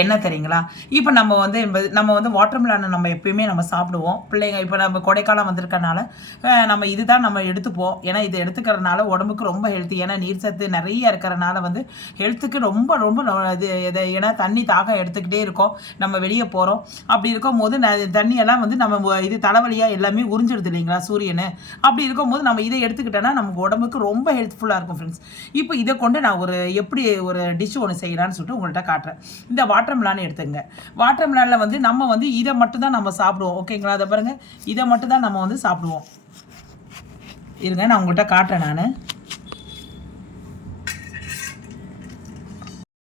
என்ன தெரியுங்களா? இப்போ நம்ம வந்து வாட்டர்மெலன் நம்ம எப்பயுமே நம்ம சாப்பிடுவோம். பிள்ளைங்க இப்போ நம்ம கோடைக்காலம் வந்திருக்கனால நம்ம இதுதான் நம்ம எடுத்துப்போம். ஏன்னா இது எடுத்துக்கிறதுனால உடம்புக்கு ரொம்ப ஹெல்த்தி. ஏன்னா நீர் சத்து நிறைய இருக்கிறனால வந்து ஹெல்த்துக்கு ரொம்ப ரொம்ப இது ஏன்னா தண்ணி தாகம் எடுத்துக்கிட்டே இருக்கோம். நம்ம வெளியே போகிறோம். அப்படி இருக்கும்போது தண்ணியெல்லாம் வந்து நம்ம இது தலைவலியாக எல்லாமே உறிஞ்சிடுது இல்லைங்களா சூரியனு. அப்படி இருக்கும்போது நம்ம இதை எடுத்துக்கிட்டோன்னா நமக்கு உடம்புக்கு ரொம்ப ஹெல்ப்ஃபுல்லாக இருக்கும் ஃப்ரெண்ட்ஸ். இப்போ இதை கொண்டு நான் எப்படி ஒரு டிஷ் ஒன்று செய்யலான்னு சொல்லிட்டு உங்கள்கிட்ட காட்டுறேன். இந்த வாட்டர் மெலான் எடுத்துங்க. வாட்டர் மெலான்ல வந்து நம்ம வந்து இதை மட்டும் தான் நம்ம சாப்பிடுவோம். ஓகேங்களா? அதை பாருங்க, இதை மட்டும் தான் நம்ம வந்து சாப்பிடுவோம். இருங்க, நான் உங்கள்கிட்ட காட்டுறேன். நான்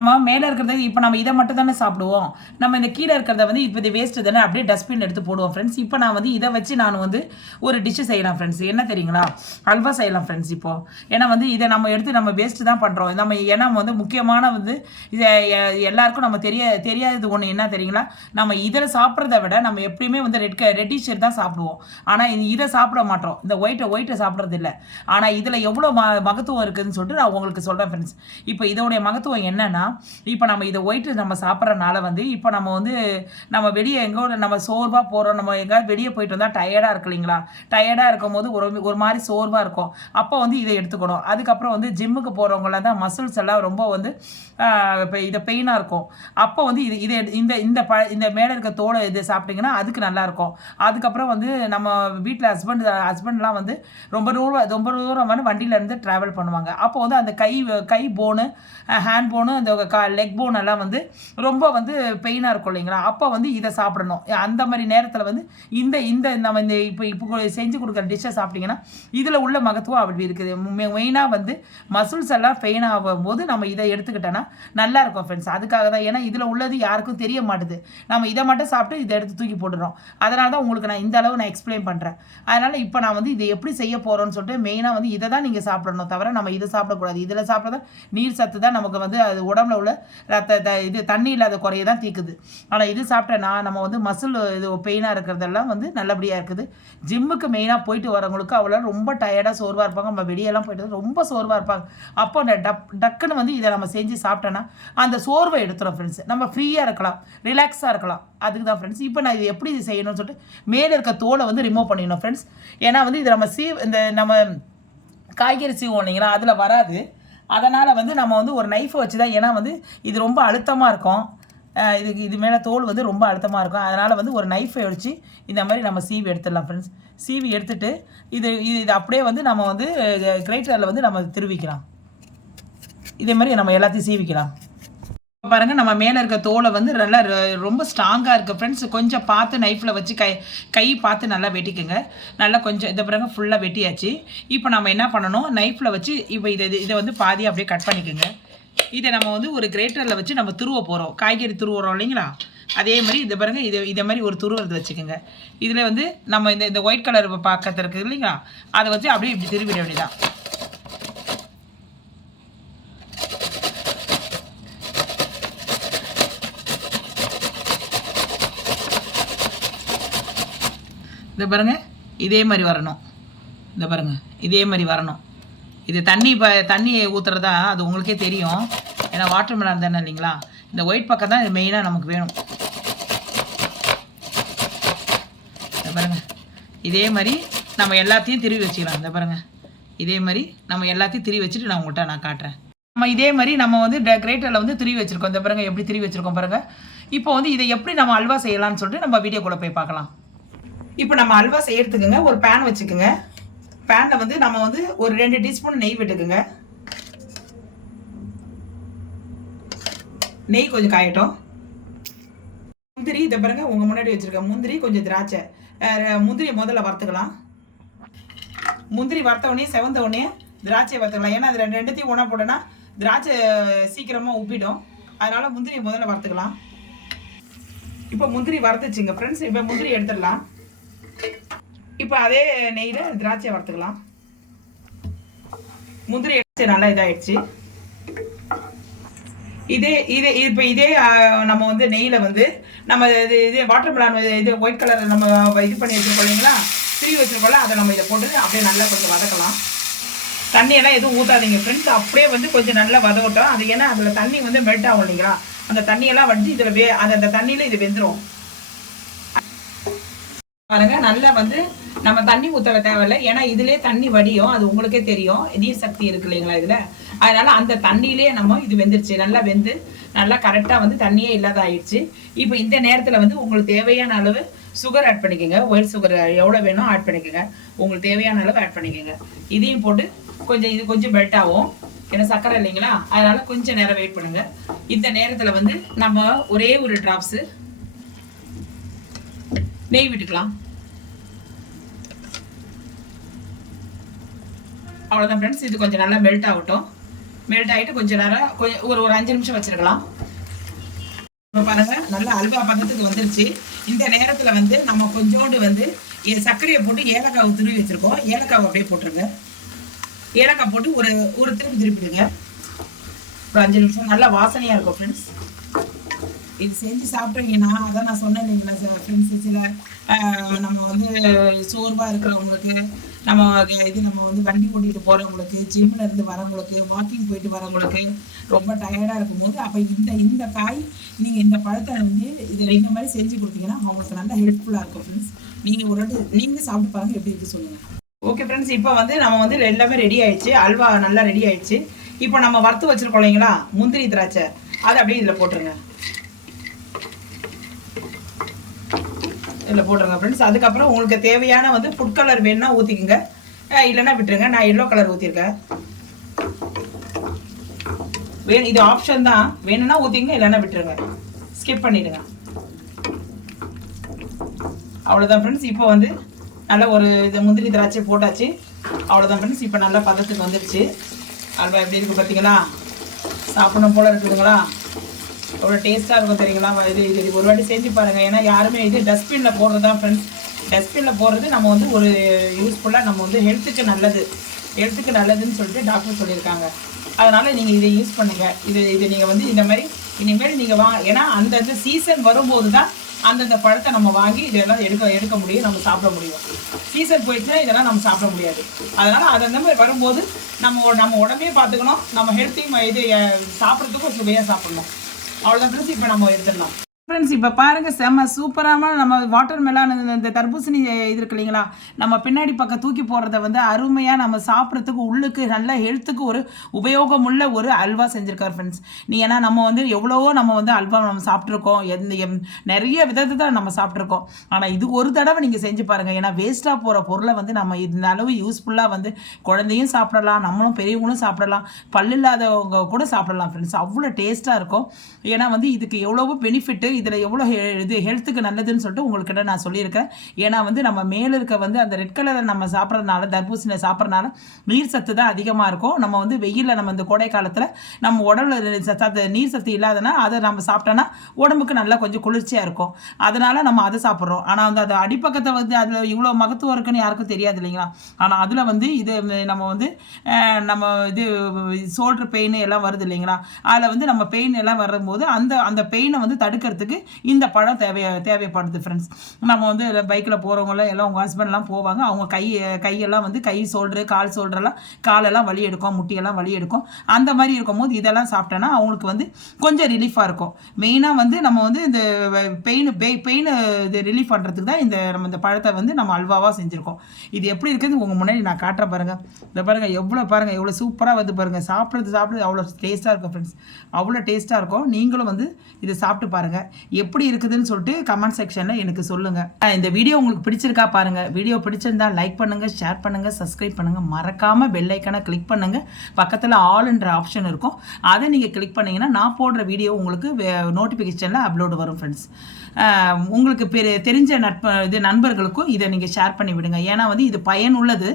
நம்ம மேலே இருக்கிறத இப்போ நம்ம இதை மட்டும் தானே சாப்பிடுவோம். நம்ம இந்த கீழே இருக்கிறத வந்து இப்போ இது வேஸ்ட்டு தானே அப்படியே டஸ்ட்பின் எடுத்து போடுவோம் ஃப்ரெண்ட்ஸ். இப்போ நான் வந்து இதை வச்சு நான் வந்து ஒரு டிஷ்ஷு செய்யலாம் ஃப்ரெண்ட்ஸ். என்ன தெரியுங்களா? அல்வா செய்யலாம் ஃப்ரெண்ட்ஸ். இப்போது ஏன்னா வந்து இதை நம்ம எடுத்து நம்ம வேஸ்ட்டு தான் பண்ணுறோம். நம்ம ஏன்னா வந்து முக்கியமான வந்து இதை எல்லாருக்கும் நம்ம தெரியாதது ஒன்று என்ன தெரியுங்களா? நம்ம இதில் சாப்பிட்றத விட நம்ம எப்பயுமே வந்து ரெட்டிஷ் தான் சாப்பிடுவோம். ஆனால் இதை சாப்பிட மாட்டோம். இந்த ஒயிட்டை சாப்பிட்றது இல்லை. ஆனால் இதில் எவ்வளோ மகத்துவம் இருக்குதுன்னு சொல்லிட்டு நான் உங்களுக்கு சொல்கிறேன் ஃப்ரெண்ட்ஸ். இப்போ இதோடைய மகத்துவம் என்னென்னா, இப்போ நம்ம இதை ஒயிட்டு நம்ம சாப்பிட்றனால வந்து இப்போ நம்ம வெளியே எங்கோ நம்ம சோர்வாக போகிறோம். நம்ம எங்கேயாவது வெளியே போயிட்டு வந்தால் டயர்டாக இருக்கு இல்லைங்களா? டயர்டாக இருக்கும் போது ஒரு மாதிரி சோர்வாக இருக்கும். அப்போ வந்து இதை எடுத்துக்கணும். அதுக்கப்புறம் வந்து ஜிம்முக்கு போகிறவங்களாம் தான் மசில்ஸ் எல்லாம் ரொம்ப வந்து இப்போ இதை பெயினாக இருக்கும். அப்போ வந்து இந்த மேலே இருக்க தோலை இது சாப்பிட்டிங்கன்னா அதுக்கு நல்லாயிருக்கும். அதுக்கப்புறம் வந்து நம்ம வீட்டில் ஹஸ்பண்ட்லாம் வந்து ரொம்ப தூரம் வந்து வண்டியிலேருந்து ட்ராவல் பண்ணுவாங்க. அப்போ வந்து அந்த கை போனு, ஹேண்ட் போனு, அந்த லெக் போன் எல்லாம் வந்து ரொம்ப வந்து பெயினாக இருக்கும் இல்லைங்களா? அப்போ வந்து இதை சாப்பிடணும். அந்த மாதிரி நேரத்தில் வந்து நம்ம இப்போ செஞ்சு கொடுக்குற டிஷ்ஷை சாப்பிட்டிங்கன்னா இதில் உள்ள மகத்துவம் அப்படி இருக்குது. மெயினாக வந்து மசில்ஸ் எல்லாம் பெயின் ஆகும் போது நம்ம இதை எடுத்துக்கிட்டோன்னா நல்லா இருக்கும் ஃப்ரெண்ட்ஸ். அதுக்காக தான். ஏன்னா இதில் உள்ளது யாருக்கும் தெரிய மாட்டுது. நம்ம இதை மட்டும் சாப்பிட்டு இதை எடுத்து தூக்கி போட்டுடுறோம். அதனால தான் உங்களுக்கு நான் இந்த அளவு நான் எக்ஸ்பிளைன் பண்ணுறேன். அதனால் இப்போ நான் வந்து இதை எப்படி செய்ய போகிறோன்னு சொல்லிட்டு மெயினாக வந்து இதை தான் நீங்கள் சாப்பிடணும், தவிர நம்ம இதை சாப்பிடக்கூடாது. இதில் சாப்பிட்றதா நீர் சத்து தான் நமக்கு வந்து அது உடம்புல உள்ள இது தண்ணி இல்லாத குறைய தான் தீக்குது. ஆனால் இது சாப்பிட்டேன்னா நம்ம வந்து மசில் இது பெயினாக இருக்கிறதெல்லாம் வந்து நல்லபடியாக இருக்குது. ஜிம்முக்கு மெயினாக போயிட்டு வரவங்களுக்கு அவ்வளோ ரொம்ப டயர்டாக சோர்வாக இருப்பாங்க. நம்ம வெளியெல்லாம் போயிட்டு ரொம்ப சோர்வாக இருப்பாங்க. அப்போ அந்த டக்குன்னு வந்து இதை நம்ம செஞ்சு சாப்பிட்டோன்னா அந்த சோர்வை எடுத்துரும் ஃப்ரெண்ட்ஸ். நம்ம ஃப்ரீயாக இருக்கலாம், ரிலாக்ஸாக இருக்கலாம். அதுக்கு தான் ஃப்ரெண்ட்ஸ். இப்போ நான் இது எப்படி செய்யணும்னு சொல்லிட்டு மேலே இருக்க தோலை வந்து ரிமூவ் பண்ணிடணும் ஃப்ரெண்ட்ஸ். ஏன்னா வந்து இது நம்ம காய்கறி சீவோம் இல்லைங்களா, அதில் வராது. அதனால் வந்து நம்ம வந்து ஒரு நைஃபை வச்சு தான், ஏன்னா வந்து இது ரொம்ப அழுத்தமாக இருக்கும். இது மேலே தோல் வந்து ரொம்ப அழுத்தமாக இருக்கும். அதனால் வந்து ஒரு நைஃபை வச்சு இந்த மாதிரி நம்ம சீவி எடுத்துடலாம் ஃப்ரெண்ட்ஸ். சீவி எடுத்துட்டு இது அப்படியே வந்து நம்ம வந்து கிரைண்டரில் வந்து நம்ம திருவிக்கலாம். இதே மாதிரி நம்ம எல்லாத்தையும் சீவிக்கலாம். பாருங்கள், நம்ம மேலே இருக்க தோலை வந்து நல்லா ரொம்ப ஸ்ட்ராங்காக இருக்குது ஃப்ரெண்ட்ஸ். கொஞ்சம் பார்த்து நைஃப்பில் வச்சு கை பார்த்து நல்லா வெட்டிக்குங்க. நல்லா கொஞ்சம் இதை பிறகு ஃபுல்லாக வெட்டியாச்சு. இப்போ நம்ம என்ன பண்ணணும், நைஃப்பில் வச்சு இப்போ இதை வந்து பாதியாக அப்படியே கட் பண்ணிக்கோங்க. இதை நம்ம வந்து ஒரு கிரேட்டரில் வச்சு நம்ம துருவ போகிறோம். காய்கறி துருவுறோம் இல்லைங்களா, அதே மாதிரி இதை பாருங்க, இதை மாதிரி ஒரு துருவுறது வச்சுக்கோங்க. இதில் வந்து நம்ம இந்த ஒயிட் கலர் பார்க்கறது இருக்குது இல்லைங்களா, அதை வச்சு அப்படியே இப்படி திருவிட வேண்டியதான். இந்த பாருங்கள், இதே மாதிரி வரணும். இந்த பாருங்கள், இதே மாதிரி வரணும். இது தண்ணி ஊற்றுறதா அது உங்களுக்கே தெரியும். ஏன்னா வாட்டர் மெலன் தானே இல்லைங்களா. இந்த ஒயிட் பக்கம் தான் மெயினாக நமக்கு வேணும். இந்த பாருங்கள், இதே மாதிரி நம்ம எல்லாத்தையும் திருவி வச்சுக்கலாம். இந்த பாருங்கள், இதே மாதிரி நம்ம எல்லாத்தையும் திருவி வச்சுட்டு நான் உங்கள்கிட்ட காட்டுறேன். நம்ம இதே மாதிரி நம்ம வந்து கிரேட்டரில் வந்து திருவி வச்சுருக்கோம். இந்த பாருங்கள் எப்படி திருவி வச்சுருக்கோம் பாருங்கள். இப்போ வந்து இதை எப்படி நம்ம அல்வா செய்யலாம்னு சொல்லிட்டு நம்ம வீடியோக்குள்ளே போய் பார்க்கலாம். இப்போ நம்ம அல்வா செய்யறதுக்குங்க ஒரு பேன் வச்சுக்கோங்க. பேனில் வந்து நம்ம வந்து ஒரு 2 டீஸ்பூன் நெய் விட்டுக்குங்க. நெய் கொஞ்சம் காயட்டும். முந்திரி இதை பாருங்க, உங்கள் முன்னாடி வச்சுருக்கேன். முந்திரி கொஞ்சம் திராட்சை. முந்திரி முதல்ல வறுத்துக்கலாம். முந்திரி வறுத்த உடனே செவந்த உடனே திராட்சை வறுத்துக்கலாம். ஏன்னா அது ரெண்டுத்தையும் ஒன்றா போட்டோன்னா திராட்சை சீக்கிரமாக உப்பிடும். அதனால் முந்திரி முதல்ல வறுத்துக்கலாம். இப்போ முந்திரி வறுத்துச்சுங்க ஃப்ரெண்ட்ஸ். இப்போ முந்திரி எடுத்துடலாம். இப்போ அதே நெய்யில் திராட்சை வறுத்துக்கலாம். முந்திரி எடுத்து நல்லா இதாகிடுச்சு. இதே நம்ம வந்து நெய்யில் வந்து நம்ம இதே வாட்டர் மெலான் இது ஒயிட் கலர் நம்ம இது பண்ணி வச்சுருக்கோம் இல்லைங்களா, திருவி வச்சுருக்கோம்ல, அதை நம்ம இதை போட்டு அப்படியே நல்லா கொஞ்சம் வதக்கலாம். தண்ணியெல்லாம் எதுவும் ஊற்றாதீங்க ஃப்ரெண்ட்ஸ். அப்படியே வந்து கொஞ்சம் நல்லா வதக்கட்டும். அது ஏன்னா அதில் தண்ணி வந்து மெல்ட் ஆகும் இல்லைங்களா, அந்த தண்ணியெல்லாம் வந்து இதில் அந்த தண்ணியில் இது வெந்துடும் பாருங்க. நல்லா வந்து நம்ம தண்ணி ஊற்ற தேவையில்லை, ஏன்னா இதுலேயே தண்ணி வடியும், அது உங்களுக்கே தெரியும், நீர் சக்தி இருக்கு இல்லைங்களா இதில். அதனால அந்த தண்ணியிலே நம்ம இது வெந்துருச்சு, நல்லா வெந்து நல்லா கரெக்டாக வந்து தண்ணியே இல்லாத ஆயிடுச்சு. இப்போ இந்த நேரத்தில் வந்து உங்களுக்கு தேவையான அளவு சுகர் ஆட் பண்ணிக்கோங்க. ஒயிட் சுகர் எவ்வளோ வேணும் ஆட் பண்ணிக்கோங்க, உங்களுக்கு தேவையான அளவு ஆட் பண்ணிக்கோங்க. இதையும் போட்டு இது கொஞ்சம் பெல்ட் ஆகும், ஏன்னா சர்க்கரை இல்லைங்களா, அதனால கொஞ்சம் நேரம் வெயிட் பண்ணுங்க. இந்த நேரத்தில் வந்து நம்ம ஒரே ஒரு டிராப்ஸு நெய் விட்டுக்கலாம். அவ்வளோதான் ஃப்ரெண்ட்ஸ். இது கொஞ்சம் நல்லா மெல்ட் ஆகட்டும். மெல்ட் ஆகிட்டு கொஞ்சம் நேரம் ஒரு 5 நிமிஷம் வச்சிருக்கலாம். இப்போ பாருங்கள், நல்லா அல்வா பதத்துக்கு வந்துருச்சு. இந்த நேரத்தில் வந்து நம்ம கொஞ்சோண்டு வந்து சர்க்கரையை போட்டு ஏலக்காவை துருவி வச்சுருக்கோம், ஏலக்காவை அப்படியே போட்டுருங்க. ஏலக்காய் போட்டு ஒரு திருப்பிடுங்க. ஒரு 5 நிமிஷம் நல்லா வாசனையாக இருக்கும் ஃப்ரெண்ட்ஸ். இது செஞ்சு சாப்பிட்றீங்கன்னா, அதான் நான் சொன்னேன் இல்லைங்களா ஃப்ரெண்ட்ஸ், சில நம்ம வந்து சோர்வாக இருக்கிறவங்களுக்கு, நம்ம வந்து வண்டி ஓட்டிகிட்டு போகிறவங்களுக்கு, ஜிம்மில் இருந்து வரவங்களுக்கு, வாக்கிங் போயிட்டு வரவங்களுக்கு ரொம்ப டயர்டாக இருக்கும்போது அப்போ இந்த காய் நீங்கள் இந்த பழத்தை வந்து இதில் இந்த மாதிரி செஞ்சு கொடுத்தீங்கன்னா அவங்களுக்கு நல்லா ஹெல்ப்ஃபுல்லாக இருக்கும் ஃப்ரெண்ட்ஸ். நீங்கள் ஒரு நீங்களே சாப்பிட்டு பாருங்கள், எப்படி இருக்குது சொல்லுங்கள். ஓகே ஃப்ரெண்ட்ஸ், இப்போ வந்து நம்ம வந்து எல்லாமே ரெடி ஆயிடுச்சு, அல்வா நல்லா ரெடி ஆயிடுச்சு. இப்போ நம்ம வறுத்து வச்சுருக்கோம் இல்லைங்களா முந்திரி திராட்சை, அதை அப்படியே இதில் போட்டுருங்க. இதில் போட்டுருங்க ஃப்ரெண்ட்ஸ். அதுக்கப்புறம் உங்களுக்கு தேவையான வந்து ஃபுட் கலர் வேணும்னா ஊற்றிக்குங்க, இல்லைன்னா விட்டுருங்க. நான் எல்லோ கலர் ஊற்றிருக்கேன். இது ஆப்ஷன் தான், வேணும்னா ஊற்றிங்க, இல்லைன்னா விட்டுருங்க, ஸ்கிப் பண்ணிடுங்க. அவ்வளோதான் ஃப்ரெண்ட்ஸ். இப்போ வந்து நல்லா இது முந்திரி திராட்சை போட்டாச்சு. அவ்வளோதான் ஃப்ரெண்ட்ஸ். இப்போ நல்லா பதத்துக்கு வந்துடுச்சு. அல்வா எப்படி இருக்குது பார்த்தீங்களா, சாப்பிடணும் போல் இருக்குதுங்களா, அவ்வளோ டேஸ்ட்டாக இருக்கும் தெரியுங்களா. இது ஒரு வாட்டி செஞ்சு பாருங்கள். ஏன்னா யாருமே இது டஸ்ட்பினில் போடுறது தான் ஃப்ரெண்ட்ஸ். டஸ்ட்பினில் போடுறது நம்ம வந்து ஒரு யூஸ்ஃபுல்லாக, நம்ம வந்து ஹெல்த்துக்கு நல்லதுன்னு சொல்லிட்டு டாக்டர் சொல்லியிருக்காங்க. அதனால் நீங்கள் இதை யூஸ் பண்ணுங்கள். இது நீங்கள் வந்து இந்த மாதிரி இனிமேல் நீங்கள் ஏன்னா அந்தந்த சீசன் வரும்போது தான் அந்தந்த பழத்தை நம்ம வாங்கி இதெல்லாம் எடுக்க முடியும், நம்ம சாப்பிட முடியும். சீசன் போயிடுச்சுன்னா இதெல்லாம் நம்ம சாப்பிட முடியாது. அதனால் அது அந்த மாதிரி வரும்போது நம்ம உடம்பே பார்த்துக்கணும், நம்ம ஹெல்த்தையும் இது சாப்பிட்றதுக்கும் சுவையாக சாப்பிடணும். அவ்வளோதான் ஃப்ரெண்ட்ஸ். இப்போ நம்ம எடுத்துடலாம் ஃப்ரெண்ட்ஸ். இப்போ பாருங்கள், செம்ம சூப்பரான நம்ம வாட்டர் மெலான் இந்த தர்பூசணி இது இருக்கு இல்லைங்களா, நம்ம பின்னாடி பக்கம் தூக்கி போடுறத வந்து அருமையாக நம்ம சாப்பிட்றதுக்கு உள்ளுக்கு நல்ல ஹெல்த்துக்கு ஒரு உபயோகமுள்ள ஒரு அல்வா செஞ்சுருக்கார் ஃப்ரெண்ட்ஸ். ஏன்னா நம்ம வந்து எவ்வளவோ நம்ம வந்து அல்வா நம்ம சாப்பிட்ருக்கோம், நிறைய விதத்தை தான் நம்ம சாப்பிட்ருக்கோம். ஆனால் இது ஒரு தடவை நீங்கள் செஞ்சு பாருங்கள். ஏன்னா வேஸ்ட்டாக போகிற பொருளை வந்து நம்ம இந்த அளவு யூஸ்ஃபுல்லாக வந்து குழந்தையும் சாப்பிடலாம், நம்மளும் பெரியவங்களும் சாப்பிடலாம், பல்லு இல்லாதவங்க கூட சாப்பிடலாம் ஃப்ரெண்ட்ஸ். அவ்வளோ டேஸ்ட்டாக இருக்கும். ஏன்னா வந்து இதுக்கு எவ்வளவோ பெனிஃபிட்டு, இதில் எவ்வளோ இது ஹெல்த்துக்கு நல்லதுன்னு சொல்லிட்டு உங்கள்கிட்ட நான் சொல்லியிருக்கேன். ஏன்னா வந்து நம்ம மேலே இருக்க வந்து அந்த ரெட் கலரை நம்ம சாப்பிட்றதுனால, தர்பூசணியை சாப்பிட்றதுனால நீர் சத்து தான் அதிகமாக இருக்கும். நம்ம வந்து வெயிலில் நம்ம இந்த கோடை காலத்தில் நம்ம உடம்புல நீர் சத்து இல்லாதனா அதை நம்ம சாப்பிட்டோன்னா உடம்புக்கு நல்லா கொஞ்சம் குளிர்ச்சியாக இருக்கும். அதனால் நம்ம அதை சாப்பிட்றோம். ஆனால் வந்து அது அடிப்பக்கத்தை வந்து அதில் இவ்வளோ மகத்துவம் இருக்குன்னு யாருக்கும் தெரியாது இல்லைங்களா. ஆனால் அதில் வந்து இது நம்ம வந்து நம்ம இது ஷோல்டர் பெயின் எல்லாம் வருது இல்லைங்களா, அதில் வந்து நம்ம பெயின் எல்லாம் வரும்போது அந்த பெயினை வந்து தடுக்கிறதுக்கு இந்த பழம் தேவைப்படுது ஃப்ரெண்ட்ஸ். நம்ம வந்து பைக்கில் போகிறவங்கள எல்லாம் உங்கள் ஹஸ்பண்ட்லாம் போவாங்க, அவங்க கையெல்லாம் வந்து கை ஷோல்டரு கால் ஷோல்டரெல்லாம் காலெல்லாம் வலி எடுக்கும், முட்டியெல்லாம் வலி எடுக்கும். அந்த மாதிரி இருக்கும்போது இதெல்லாம் சாப்பிட்டோன்னா அவங்களுக்கு வந்து கொஞ்சம் ரிலீஃபாக இருக்கும். மெயினாக வந்து நம்ம வந்து இந்த பெயின் இது ரிலீஃப் பண்ணுறதுக்கு தான் நம்ம இந்த பழத்தை வந்து நம்ம அல்வாவாக செஞ்சுருக்கோம். இது எப்படி இருக்குது உங்கள் முன்னாடி நான் காட்டுறேன் பாருங்கள். இந்த பாருங்கள் எவ்வளோ சூப்பராக வந்து பாருங்கள். சாப்பிட்றது அவ்வளோ டேஸ்ட்டாக இருக்கும் ஃப்ரெண்ட்ஸ், அவ்வளோ டேஸ்ட்டாக இருக்கும். நீங்களும் வந்து இதை சாப்பிட்டு பாருங்கள், எப்படி இருக்குதுன்னு சொல்லிட்டு கமெண்ட் செக்ஷனில் எனக்கு சொல்லுங்கள். இந்த வீடியோ உங்களுக்கு பிடிச்சிருக்கா பாருங்கள். வீடியோ பிடிச்சிருந்தா லைக் பண்ணுங்கள், ஷேர் பண்ணுங்கள், சப்ஸ்கிரைப் பண்ணுங்கள், மறக்காமல் பெல் ஐக்கனை கிளிக் பண்ணுங்கள். பக்கத்தில் ஆல்ன்ற ஆப்ஷன் இருக்கும், அதை நீங்கள் கிளிக் பண்ணிங்கன்னா நான் போடுற வீடியோ உங்களுக்கு நோட்டிஃபிகேஷனில் அப்லோடு வரும் ஃப்ரெண்ட்ஸ். உங்களுக்கு தெரிஞ்ச நண்பர்களுக்கும் இதை நீங்கள் ஷேர் பண்ணி விடுங்க. ஏன்னா வந்து இது பயனுள்ளது,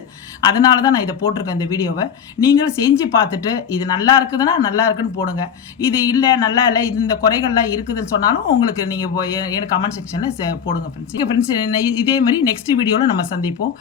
அதனால தான் நான் இதை போட்டிருக்கேன் இந்த வீடியோவை. நீங்களும் செஞ்சு பார்த்துட்டு இது நல்லா இருக்குதுன்னா நல்லா இருக்குன்னு போடுங்க. இது இல்லை நல்லா இல்லை இந்த குறைகள்லாம் இருக்குதுன்னு சொன்னாலும் உங்களுக்கு நீங்கள் எனக்கு கமெண்ட் செக்ஷனில் போடுங்க ஃப்ரெண்ட்ஸ். இதே மாதிரி நெக்ஸ்ட் வீடியோவில் நம்ம சந்திப்போம்.